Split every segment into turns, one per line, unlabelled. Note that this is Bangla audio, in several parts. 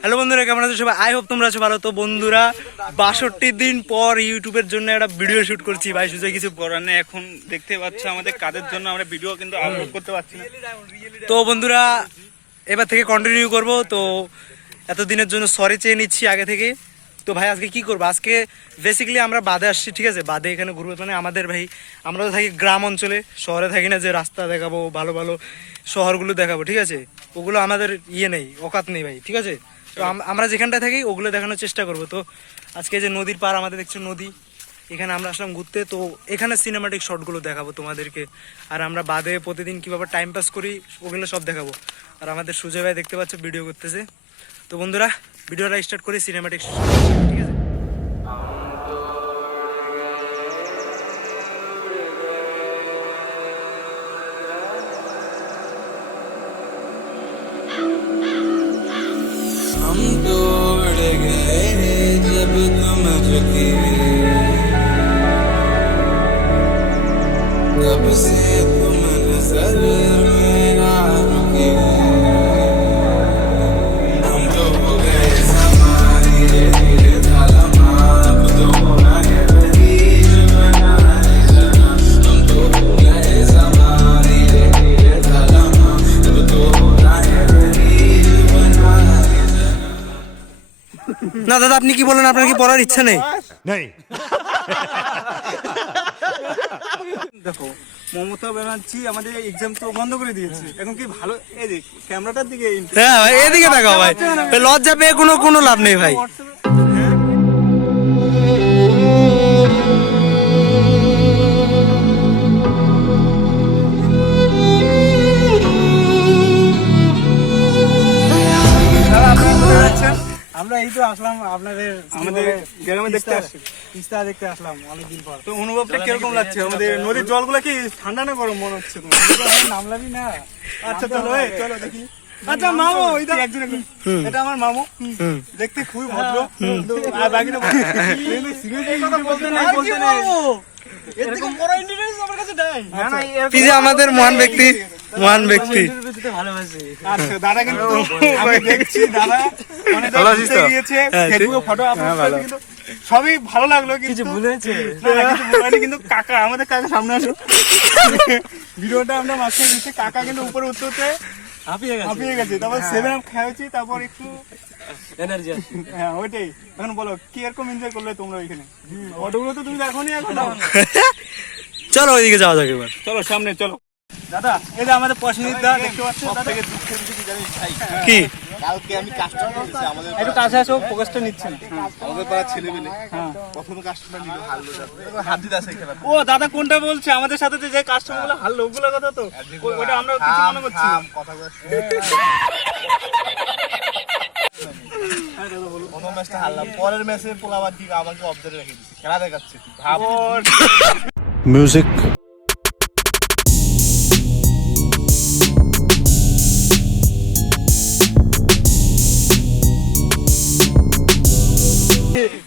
হ্যালো বন্ধুরা, কেমন আছো সবাই? আই হোপ তোমরা আছো ভালো। তো বন্ধুরা, বাষট্টি দিন পর ইউটিউবের জন্য একটা ভিডিও শুট করছি। ভাই, সুযোগ কিছু
করার নেই। এখন দেখতে পাচ্ছ আমাদের কাজের জন্য আমরা ভিডিও কিন্তু আপলোড করতে পারছি না।
তো বন্ধুরা, এবার থেকে কন্টিনিউ করব। তো এতদিনের জন্য সরি চেয়ে নিচ্ছি আগে থেকে। তো ভাই, আজকে কি করব? আজকে বেসিক্যালি আমরা বাদে আসছি, ঠিক আছে? বাদে এখানে ঘুরবো মানে আমাদের ভাই, আমরা তো থাকি গ্রাম অঞ্চলে, শহরে থাকি না যে রাস্তা দেখাবো, ভালো ভালো শহরগুলো দেখাবো, ঠিক আছে? ওগুলো আমাদের ইয়ে নেই, অকাত নেই ভাই, ঠিক আছে? তো আমরা যেখানটায় থাকি, ওগুলো দেখানোর চেষ্টা করব। তো আজকে যে নদীর পার আমাদের দেখছ, নদী, এখানে আমরা আসলাম ঘুরতে। তো এখানে সিনেমাটিক শটগুলো দেখাবো তোমাদেরকে। আর আমরা বাদে প্রতিদিন কীভাবে টাইম পাস করি, ওগুলো সব দেখাবো। আর আমাদের সুজয় ভাই দেখতে পাচ্ছ ভিডিও করতেছে। তো বন্ধুরা ভিডিওটা স্টার্ট করি সিনেমাটিক ঠিক আছে
हम तोड़ गए जब तुम झुकी तब से तुम नजर में
না দাদা আপনি কি বলেন? আপনার কি পড়ার ইচ্ছা নেই?
দেখো মমতা ব্যানার্জি আমাদের এক্সাম তো বন্ধ করে দিয়েছে। এখন কি ভালো? এই দেখ ক্যামেরাটার দিকে
হ্যাঁ ভাই এদিকে দেখাও ভাই। ভাই, লজ্জা পেয়ে কোনো কোনো লাভ নেই ভাই।
এই তো আসলাম আপনাদের
আমাদের গ্রামে দেখতে আসছি।
তিস্তা দেখতে আসলাম অনেকদিন পর।
তো অনুভবটা কীরকম লাগছে? আমাদের নদীর জলগুলো কি ঠান্ডা না গরম মনে হচ্ছে তোমার?
নামলামই না।
আচ্ছা চলো চলো দেখি। আচ্ছা মামু এটা একজন এটা আমার মামু। দেখতে খুবই ভদ্র। কিন্তু আর বাকিটা সিরিয়াসলি কথা বলতে নাই। বলতে নাই।
এরকম বড় ইন্টারভিউ আমার কাছে দেয় না না
আমাদের মহান ব্যক্তি। মহান ব্যক্তি।
দিতে ভালোবাসি।
আচ্ছা দাদা কিন্তু আমি দেখছি দাদা মানে গিয়েছে।
হ্যাঁ,
ফেসবুকে ফটো আপলোড কিন্তু সবই ভালো লাগল কিন্তু।
কিছু ভুলেছে
কিন্তু কাকা আমাদের কাকা সামনে আসো। ভিডিওটা আমরা মাঝখানে দিচ্ছি কাকা কিন্তু উপরে উঠতে
হাঁপিয়ে গেছে।
হাঁপিয়ে গেছে। তারপর সেভেন আপ খেয়েছি তারপর একটু
এনার্জি
হ্যাঁ ওইটাই। এখন বলো কি এরকম এনজয় করলে তোমরা ওইখানে? ফটোগুলো তো তুমি দেখো নি এখন।
চলো ওইদিকে যাওয়া যাক এবার।
চলো সামনে চলো। দাদা এই যে আমাদের পছন্দিদা দেখতে পাচ্ছ দাদা?
কি?
কালকে আমি কাস্টমার আমাদের
একটু কাছে আসো ফোকাসটা নিচ্ছে না
আমাদের পাড়ার ছেলে মেলে প্রথম কাস্টমার নিল হারলো হাত দিতে খেলা
ও দাদা কোনটা বলছে? আমাদের সাথে যে যে কাস্টমারগুলো হারলো ওগুলো কথা তো। ওটা আমরা কিছু মনে করছি না।
কথা প্রথম ম্যাচটা হারলাম। পরের ম্যাচে পোলাবার দিকে আমাকে অবজার্ভে রেখে দিচ্ছে খেলা দেখাচ্ছে। ভাব।
ওর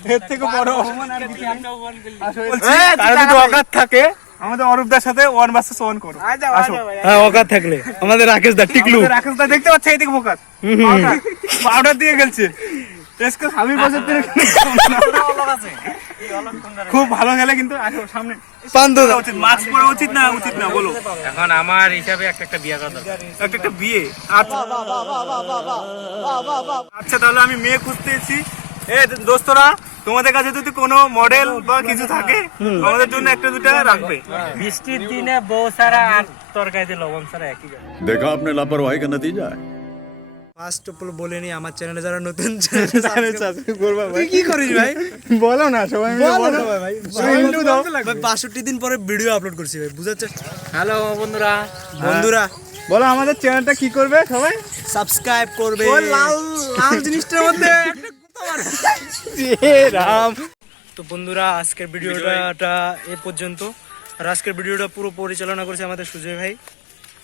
এর থেকে বড় অপমান আর কিছু নেই। যদি অকাত থাকে আমাদের অরূপদার সাথে ওয়ান ভার্সেস ওয়ান করো। আসো।
হ্যাঁ অকাত থাকলে। আমাদের রাকেশ দা টিকলু।
আমাদের রাকেশদা দেখতে পাচ্ছে এইদিকে ফোকাস পাউডার দিয়ে গেলছে। এসকে স্বামী বছর ধরে খুব ভালো খেলে কিন্তু সামনে। উচিত মাস্ক পরা উচিত না উচিত না বলো।
এখন আমার হিসাবে একটা একটা বিয়া কথা
একটা একটা বিয়ে? আচ্ছা। আচ্ছা তাহলে আমি মেয়ে খুঁজতেছি এ দোস্তরা তোমাদের কাছে যদি কোনো মডেল বা কিছু থাকে আমাদের জন্য একটা দুটা রাখবে।
বৃষ্টির দিনে বউ সারা আর তরকারিতে লবণ সারা একই
দেখো আপনি লাপরওয়াহি কা যায়।
ফার্স্ট অফ অল বলে নি আমার চ্যানেলে যারা নতুন সাবস্ক্রাইব করবা ভাই। কি করিস ভাই?
বলো না সবাই
মিলে বলো ভাই ভাই। 62 দিন পরে ভিডিও আপলোড করছি ভাই বুঝাচ্ছ
হ্যালো বন্ধুরা।
বন্ধুরা।
বলো আমাদের চ্যানেলটা কি করবে সবাই?
সাবস্ক্রাইব করবে। লাল লাল জিনিসটার মধ্যে। রাম। তো বন্ধুরা আজকের ভিডিওটা এ পর্যন্ত। আর আজকের ভিডিওটা পুরো পরিচালনা করেছে আমাদের সুজয় ভাই।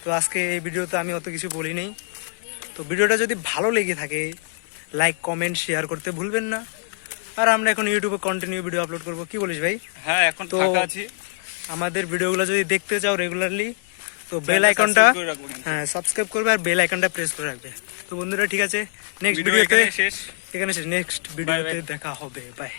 তো আজকে এই ভিডিওতে আমি অত কিছু বলি নেই। তো ভিডিওটা যদি ভালো লেগে থাকে লাইক কমেন্ট শেয়ার করতে ভুলবেন না। আর আমরা এখন ইউটিউবে কন্টিনিউ ভিডিও আপলোড করব। কি বলিস ভাই?
হ্যাঁ এখন
তো- আমাদের ভিডিওগুলো যদি দেখতে চাও রেগুলারলি তো বেল আইকনটা হ্যাঁ সাবস্ক্রাইব করবে আর বেল আইকনটা প্রেস করে রাখবে। তো বন্ধুরা ঠিক আছে নেক্সট ভিডিওতে
শেষ।
এখানে শেষ নেক্সট ভিডিওতে দেখা হবে। বাই